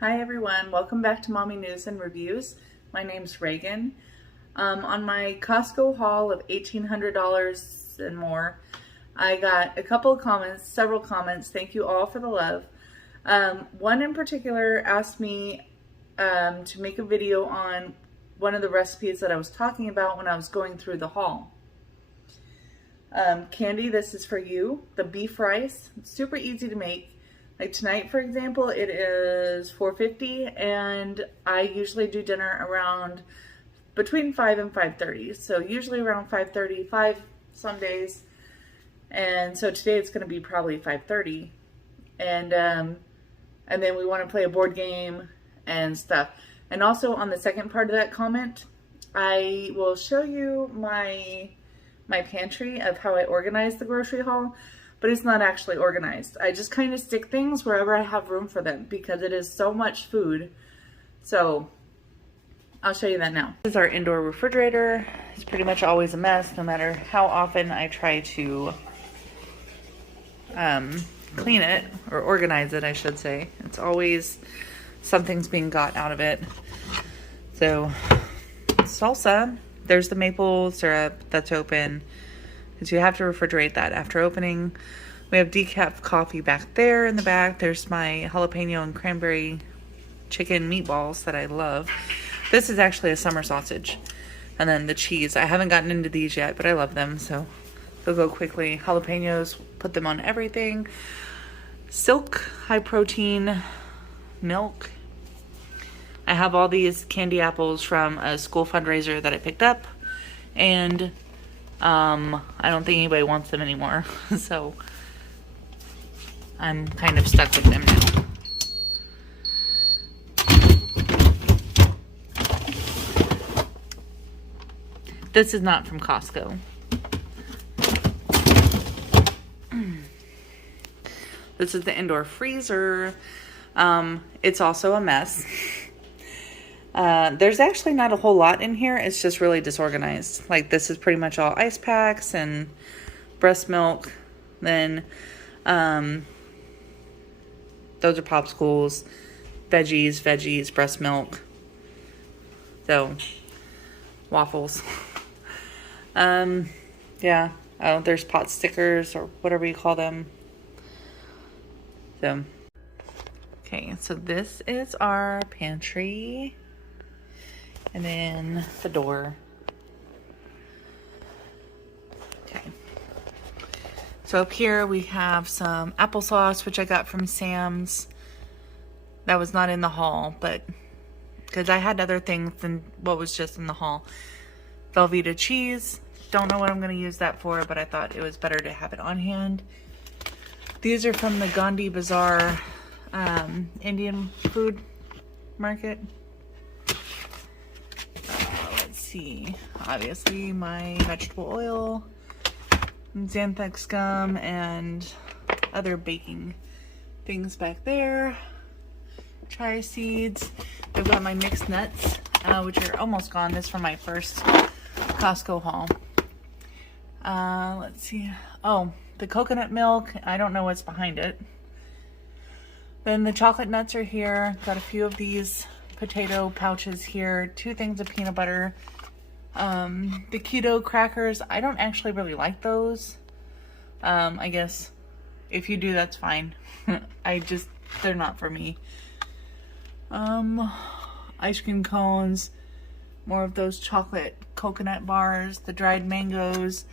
Hi everyone, welcome back to Mommy News and Reviews. My name's Reagan. On my Costco haul of $1,800 and more, I got a couple of comments, several comments. Thank you all for the love. One in particular asked me to make a video on one of the recipes that I was talking about when I was going through the haul. Candy, this is for you. The beef rice, it's super easy to make. Like tonight, for example, it is $4.50, and I usually do dinner around between 5 and 5:30. So usually around 5:30, 5 some days. And so today it's going to be probably 5:30. And then we want to play a board game and stuff. And also on the second part of that comment, I will show you my pantry of how I organize the grocery haul. But it's not actually organized. I just kind of stick things wherever I have room for them because it is so much food. So I'll show you that now. This is our indoor refrigerator. It's pretty much always a mess no matter how often I try to clean it or organize it, I should say. It's always something's being got out of it. So salsa, there's the maple syrup that's open. Because you have to refrigerate that after opening. We have decaf coffee back there in the back. There's my jalapeno and cranberry chicken meatballs that I love. This is actually a summer sausage. And then the cheese. I haven't gotten into these yet, but I love them, so they'll go quickly. Jalapenos, put them on everything. Silk, high protein milk. I have all these candy apples from a school fundraiser that I picked up. And I don't think anybody wants them anymore, so I'm kind of stuck with them now. This is not from Costco. This is the indoor freezer. It's also a mess. There's actually not a whole lot in here. It's just really disorganized. Like this is pretty much all ice packs and breast milk. Then those are popsicles, veggies, breast milk. So waffles. Yeah. Oh, there's pot stickers or whatever you call them. So okay, so this is our pantry. And then the door. Okay. So up here we have some applesauce, which I got from Sam's. That was not in the haul, but because I had other things than what was just in the haul. Velveeta cheese. Don't know what I'm going to use that for, but I thought it was better to have it on hand. These are from the Gandhi Bazaar Indian food market. See, obviously my vegetable oil, xanthan gum, and other baking things back there. Chia seeds. I've got my mixed nuts, which are almost gone. This is from my first Costco haul. Let's see. Oh, the coconut milk. I don't know what's behind it. Then the chocolate nuts are here. Got a few of these potato pouches here. 2 things of peanut butter. The keto crackers, I don't actually really like those. I guess if you do, that's fine. They're not for me. Ice cream cones, more of those chocolate coconut bars, the dried mangoes,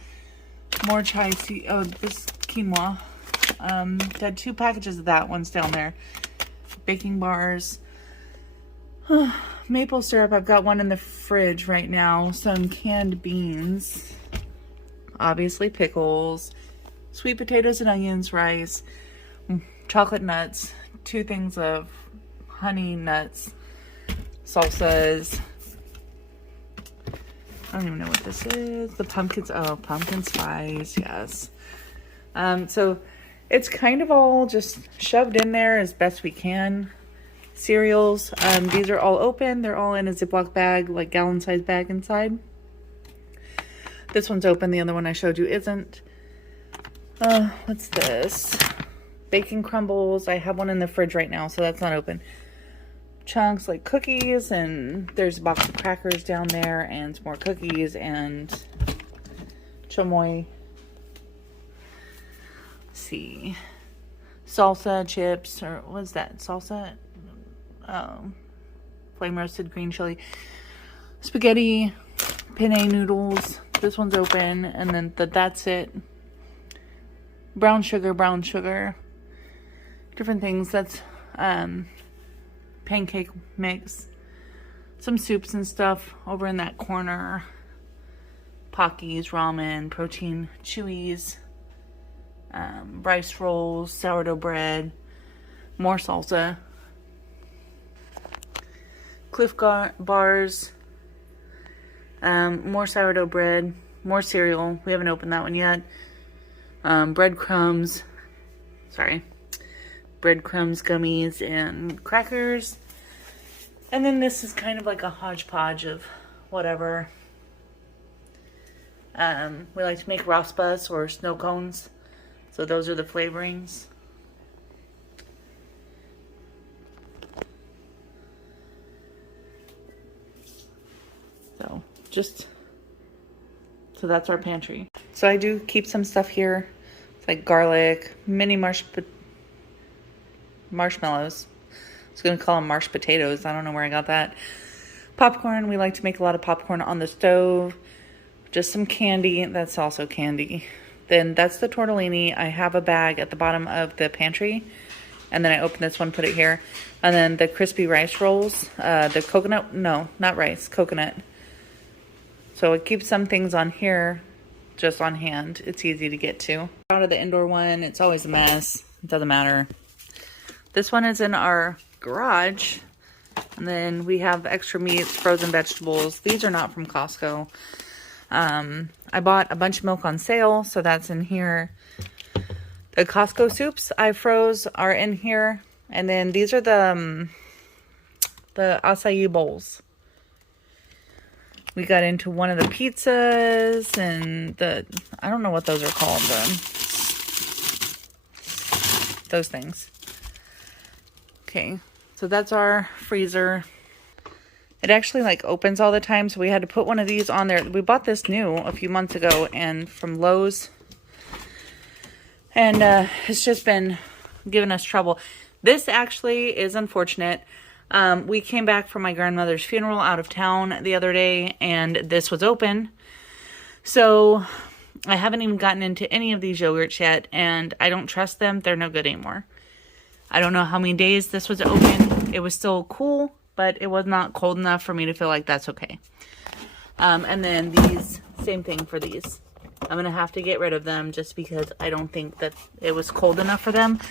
more chai seed, oh, this quinoa. Got 2 packages of that, one's down there. Baking bars. Maple syrup, I've got one in the fridge right now. Some canned beans. Obviously pickles. Sweet potatoes and onions, rice. Chocolate nuts. 2 things of honey nuts. Salsas. I don't even know what this is. The pumpkins, oh, pumpkin spice, yes. So it's kind of all just shoved in there as best we can. Cereals, these are all open. They're all in a Ziploc bag, like gallon size bag inside. This one's open. The other one I showed you isn't. What's this? Bacon crumbles. I have one in the fridge right now, so that's not open. chunks like cookies, and there's a box of crackers down there and some more cookies and chamoy. Let's see. Salsa chips, or what's that? Salsa? Flame roasted green chili. Spaghetti, penne noodles. This one's open, and then that's it. Brown sugar. Different things. That's pancake mix. Some soups and stuff over in that corner. Pockies, ramen, protein chewies, rice rolls, sourdough bread, more salsa, Cliff bars, more sourdough bread, more cereal. We haven't opened that one yet. Breadcrumbs, gummies, and crackers. And then this is kind of like a hodgepodge of whatever. We like to make raspas or snow cones. So those are the flavorings. So that's our pantry. So I do keep some stuff here. It's like garlic, mini marshmallows. I was going to call them mashed potatoes. I don't know where I got that. Popcorn. We like to make a lot of popcorn on the stove. Just some candy. That's also candy. Then that's the tortellini. I have a bag at the bottom of the pantry. And then I open this one, put it here. And then the crispy rice rolls. The coconut. No, not rice. Coconut. So I keep some things on here just on hand. It's easy to get to. Out of the indoor one. It's always a mess. It doesn't matter. This one is in our garage. And then we have extra meats, frozen vegetables. These are not from Costco. I bought a bunch of milk on sale, so that's in here. The Costco soups I froze are in here. And then these are the acai bowls. We got into one of the pizzas and I don't know what those are called, those things. Okay, so that's our freezer. It actually like opens all the time, so we had to put one of these on there. We bought this new a few months ago and from Lowe's. And it's just been giving us trouble. This actually is unfortunate. We came back from my grandmother's funeral out of town the other day, and this was open. So I haven't even gotten into any of these yogurts yet, and I don't trust them. They're no good anymore. I don't know how many days this was open. It was still cool, but it was not cold enough for me to feel like that's okay. And then these, same thing for these. I'm going to have to get rid of them just because I don't think that it was cold enough for them.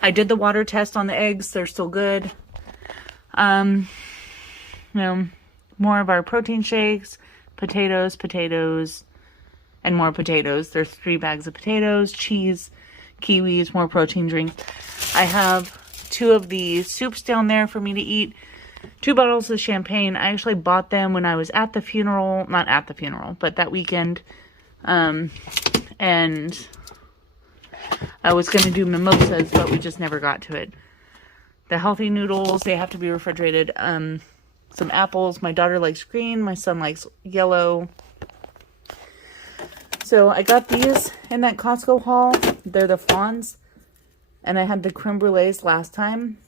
I did the water test on the eggs. They're still good. You know, more of our protein shakes, potatoes, and more potatoes. There's 3 bags of potatoes, cheese, kiwis, more protein drinks. I have 2 of the soups down there for me to eat. 2 bottles of champagne. I actually bought them when I was at the funeral. Not at the funeral, but that weekend. And I was going to do mimosas, but we just never got to it. The healthy noodles, they have to be refrigerated. Some apples. My daughter likes green. My son likes yellow. So I got these in that Costco haul. They're the flans. And I had the creme brulees last time.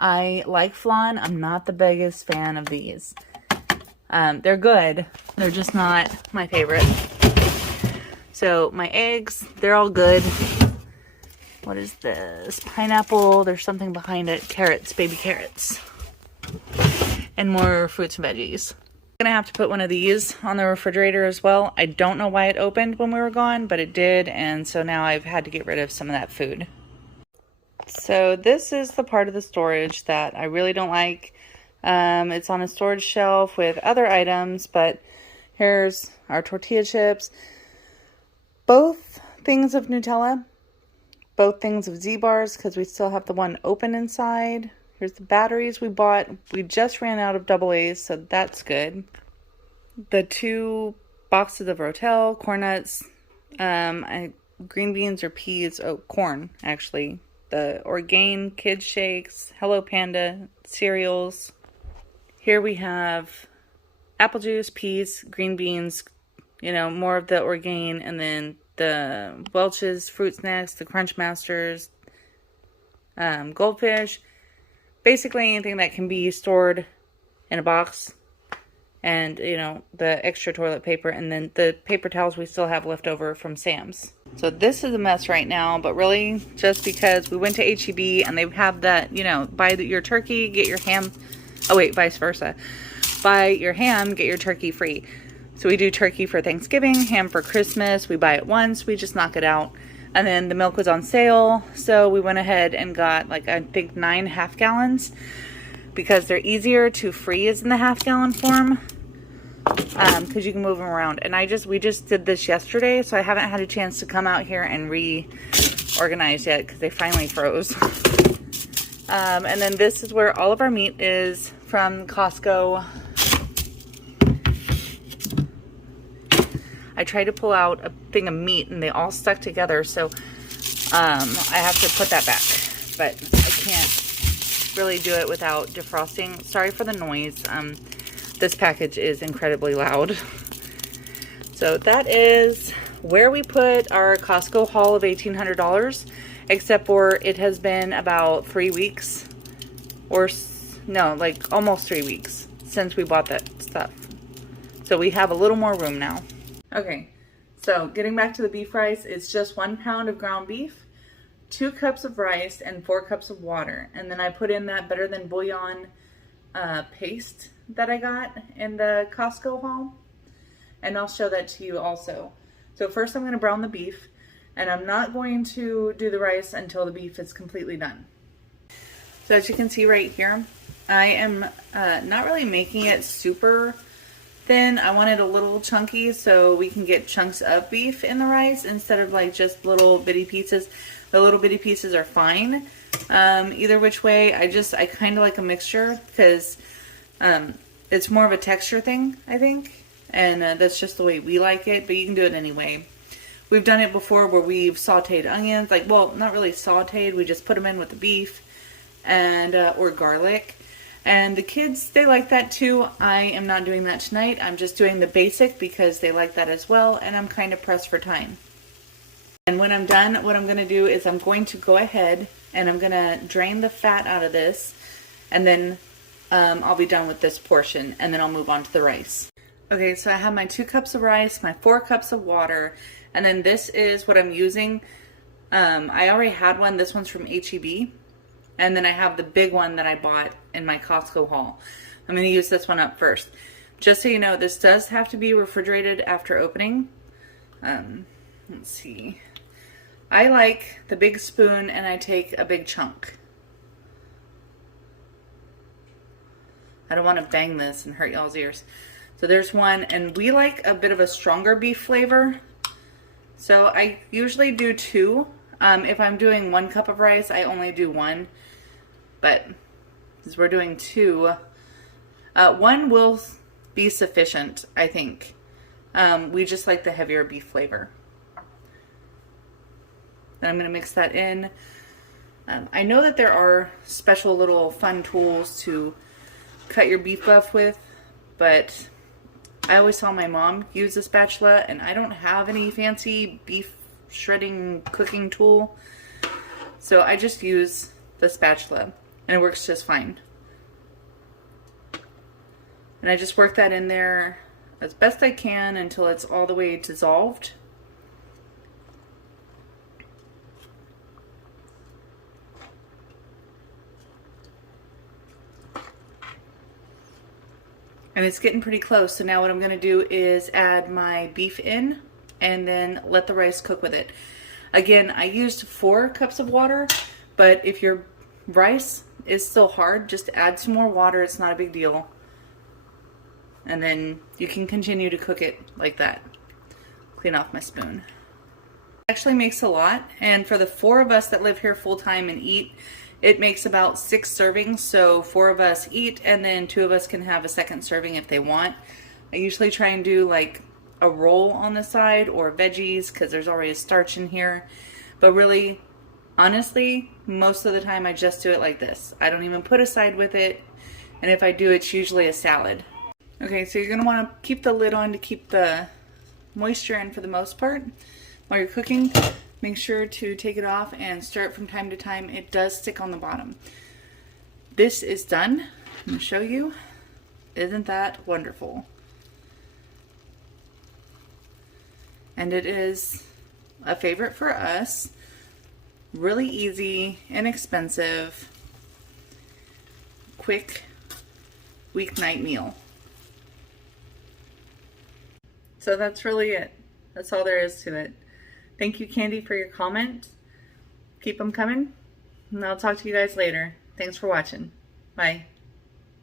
I like flan. I'm not the biggest fan of these. They're good. They're just not my favorite. So my eggs, they're all good. What is this? Pineapple. There's something behind it. Carrots, baby carrots. And more fruits and veggies. I'm going to have to put one of these on the refrigerator as well. I don't know why it opened when we were gone, but it did. And so now I've had to get rid of some of that food. So this is the part of the storage that I really don't like. It's on a storage shelf with other items, but here's our tortilla chips. Both things of Nutella. Both things of Z-bars because we still have the one open inside. Here's the batteries we bought. We just ran out of AA's, so that's good. The 2 boxes of Rotel, corn nuts, green beans or peas. Oh, corn, actually. the Orgain Kids Shakes, Hello Panda cereals. Here we have apple juice, peas, green beans, you know, more of the Orgain, and then the Welch's Fruit Snacks, the Crunch Masters, Goldfish. Basically anything that can be stored in a box. And, you know, the extra toilet paper, and then the paper towels we still have left over from Sam's. So this is a mess right now, but really just because we went to H-E-B and they have that, you know, buy your turkey, get your ham. Oh wait, vice versa. Buy your ham, get your turkey free. So we do turkey for Thanksgiving, ham for Christmas. We buy it once, we just knock it out. And then the milk was on sale, so we went ahead and got like I think 9 half-gallons because they're easier to freeze in the half-gallon form because you can move them around. And we just did this yesterday, so I haven't had a chance to come out here and reorganize yet because they finally froze. And then this is where all of our meat is from Costco. I tried to pull out a thing of meat and they all stuck together, so I have to put that back. But I can't really do it without defrosting. Sorry for the noise. This package is incredibly loud. So that is where we put our Costco haul of $1,800, except for it has been about 3 weeks, or no, like almost 3 weeks since we bought that stuff. So we have a little more room now. Okay, so getting back to the beef rice, it's just 1 pound of ground beef, 2 cups of rice, and 4 cups of water. And then I put in that Better Than Bouillon paste that I got in the Costco haul. And I'll show that to you also. So first I'm going to brown the beef, and I'm not going to do the rice until the beef is completely done. So as you can see right here, I am not really making it super thin. I want it a little chunky so we can get chunks of beef in the rice instead of like just little bitty pieces. The little bitty pieces are fine. Either which way, I kind of like a mixture because it's more of a texture thing, I think. And that's just the way we like it, but you can do it anyway. We've done it before where we've sauteed onions, like, well, not really sauteed, we just put them in with the beef and or garlic. And the kids, they like that too. I am not doing that tonight. I'm just doing the basic because they like that as well, and I'm kind of pressed for time. And when I'm done, what I'm going to do is I'm going to go ahead and I'm going to drain the fat out of this, and then I'll be done with this portion, and then I'll move on to the rice. Okay, so I have my 2 cups of rice, my 4 cups of water, and then this is what I'm using. I already had one. This one's from H-E-B. And then I have the big one that I bought in my Costco haul. I'm going to use this one up first. Just so you know, this does have to be refrigerated after opening. Let's see. I like the big spoon and I take a big chunk. I don't want to bang this and hurt y'all's ears. So there's one, and we like a bit of a stronger beef flavor. So I usually do 2. If I'm doing 1 cup of rice, I only do 1. But as we're doing 2, 1 will be sufficient, I think. We just like the heavier beef flavor. Then I'm going to mix that in. I know that there are special little fun tools to cut your beef buff with, but I always saw my mom use a spatula, and I don't have any fancy beef shredding cooking tool, so I just use the spatula and it works just fine. And I just work that in there as best I can until it's all the way dissolved. And it's getting pretty close, so now what I'm going to do is add my beef in and then let the rice cook with it. Again, I used 4 cups of water, but if your rice is still hard, just add some more water. It's not a big deal. And then you can continue to cook it like that. Clean off my spoon. It actually makes a lot, and for the 4 of us that live here full time and eat, it makes about 6 servings, so 4 of us eat, and then 2 of us can have a second serving if they want. I usually try and do like a roll on the side or veggies because there's already a starch in here. But really, honestly, most of the time I just do it like this. I don't even put a side with it, and if I do, it's usually a salad. Okay, so you're going to want to keep the lid on to keep the moisture in for the most part. While you're cooking, make sure to take it off and stir it from time to time. It does stick on the bottom. This is done. I'm going to show you. Isn't that wonderful? And it is a favorite for us. Really easy, inexpensive, quick weeknight meal. So that's really it. That's all there is to it. Thank you, Candy, for your comment. Keep them coming, and I'll talk to you guys later. Thanks for watching. Bye.